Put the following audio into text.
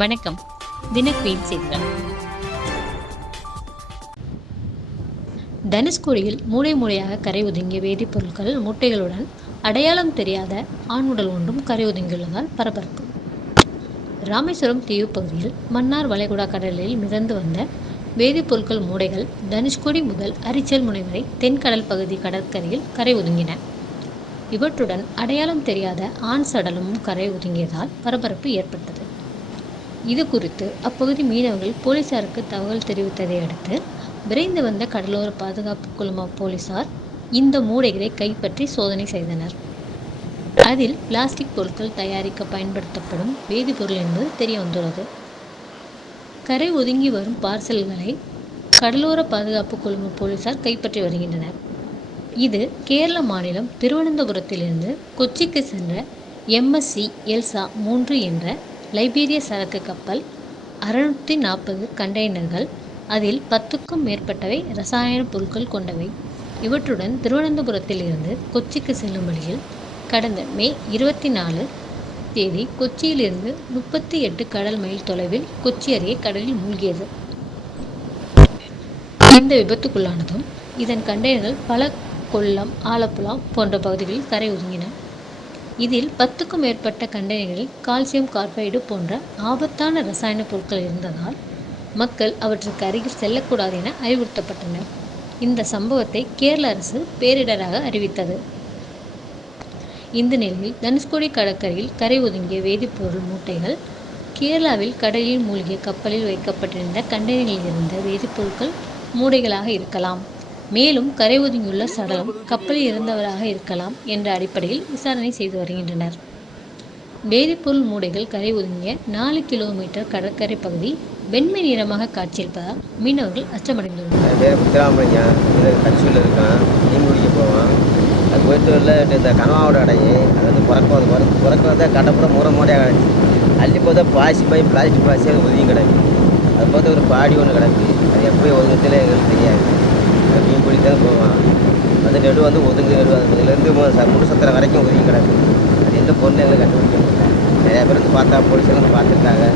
வணக்கம். தினக்வீன் செய்திகள் தனுஷ்கோடியில் மூளை மூளையாக கரை ஒதுங்கிய வேதிப்பொருட்கள் மூட்டைகளுடன் அடையாளம் தெரியாத ஆண் உடல் ஒன்றும் கரை ஒதுங்கியுள்ளதால் பரபரப்பு. ராமேஸ்வரம் தீவு பகுதியில் மன்னார் வளைகுடா கடலில் மிதந்து வந்த வேதிப்பொருட்கள் மூடைகள் தனுஷ்கோடி முதல் அரிச்சல் முனை வரை தென்கடல் பகுதி கடற்கரையில் கரை ஒதுங்கின. இவற்றுடன் அடையாளம் தெரியாத ஆண் சடலமும் கரை ஒதுங்கியதால் பரபரப்பு ஏற்பட்டது. இது குறித்து அப்பகுதி மீனவர்கள் போலீசாருக்கு தகவல் தெரிவித்ததை அடுத்து விரைந்து வந்த கடலோர பாதுகாப்பு குழும போலீசார் இந்த மூடைகளை கைப்பற்றி சோதனை செய்தனர். அதில் பிளாஸ்டிக் பொருட்கள் தயாரிக்க பயன்படுத்தப்படும் வேதிப்பொருள் என்பது தெரிய வந்துள்ளது. கரை ஒதுங்கி வரும் பார்சல்களை கடலோர பாதுகாப்பு குழும போலீசார் கைப்பற்றி வருகின்றனர். இது கேரள மாநிலம் திருவனந்தபுரத்திலிருந்து கொச்சிக்கு சென்ற எம்எஸ்சி எல்சா மூன்று என்ற லைபீரிய சரக்கு கப்பல் அறுநூற்றி நாற்பது கண்டெய்னர்கள் அதில் பத்துக்கும் மேற்பட்டவை ரசாயன பொருட்கள் கொண்டவை. இவற்றுடன் திருவனந்தபுரத்தில் இருந்து கொச்சிக்கு செல்லும் வழியில் கடந்த மே இருபத்தி நாலு தேதி கொச்சியிலிருந்து முப்பத்தி எட்டு கடல் மைல் தொலைவில் கொச்சி அருகே கடலில் மூழ்கியது. இந்த விபத்துக்குள்ளானதும் இதன் கண்டெய்னர்கள் பல கொல்லம் ஆலப்புழா போன்ற பகுதிகளில் கரை ஒதுங்கின. இதில் பத்துக்கும் மேற்பட்ட கண்டெய்னர்களில் கால்சியம் கார்பைடு போன்ற ஆபத்தான ரசாயன பொருட்கள் இருந்ததால் மக்கள் அவற்றுக்கு அருகில் செல்லக்கூடாது என அறிவுறுத்தப்பட்டனர் இந்த சம்பவத்தை கேரள அரசு பேரிடராக அறிவித்தது. இந்த நிலையில் தனுஷ்கோடி கடற்கரையில் கரை ஒதுங்கிய வேதிப்பொருள் மூட்டைகள் கேரளாவில் கடலில் மூழ்கிய கப்பலில் வைக்கப்பட்டிருந்த கண்டெய்னரில் இருந்த வேதிப்பொருட்கள் மூடைகளாக இருக்கலாம். மேலும் கரை ஒதுங்கியுள்ள சடலம் கப்பலில் இருந்தவராக இருக்கலாம் என்ற அடிப்படையில் விசாரணை செய்து வருகின்றனர். வேதிப்பொருள் மூடைகள் கரை ஒதுங்கிய நாலு கிலோமீட்டர் கடற்கரை பகுதி வெண்மை நிறமாக காட்சியிருப்பதால் மீனவர்கள் அச்சமடைந்துள்ளனர். என் அது போயிட்டு இந்த கனவாவோட அடையும் அது வந்து பிறக்க வந்து பிறக்க பிறக்க வந்து கடப்புறம் மூட மூடையாக கிடச்சி அள்ளி போதா பாசி பாய் பிளாஸ்டிக் பாசி அது ஒதுங்கி கிடக்கு. அது பார்த்து ஒரு பாடி ஒன்று கிடக்கு. அது எப்படி ஒதுங்கத்தில் எங்களுக்கு தெரியாது. மீன் பிடி தான் போவான். வந்து நெடு வந்து ஒதுங்கு நெடு. அதுலேருந்து முழு சத்திரம் வரைக்கும் ஒதுங்கி கிடக்கு. அது எந்த பொருள் எங்களுக்கு கண்டுபிடிக்க முடியல. நிறையா பேர் வந்து பார்த்தா போலீஸ் எல்லாம் பார்த்துருக்காங்க.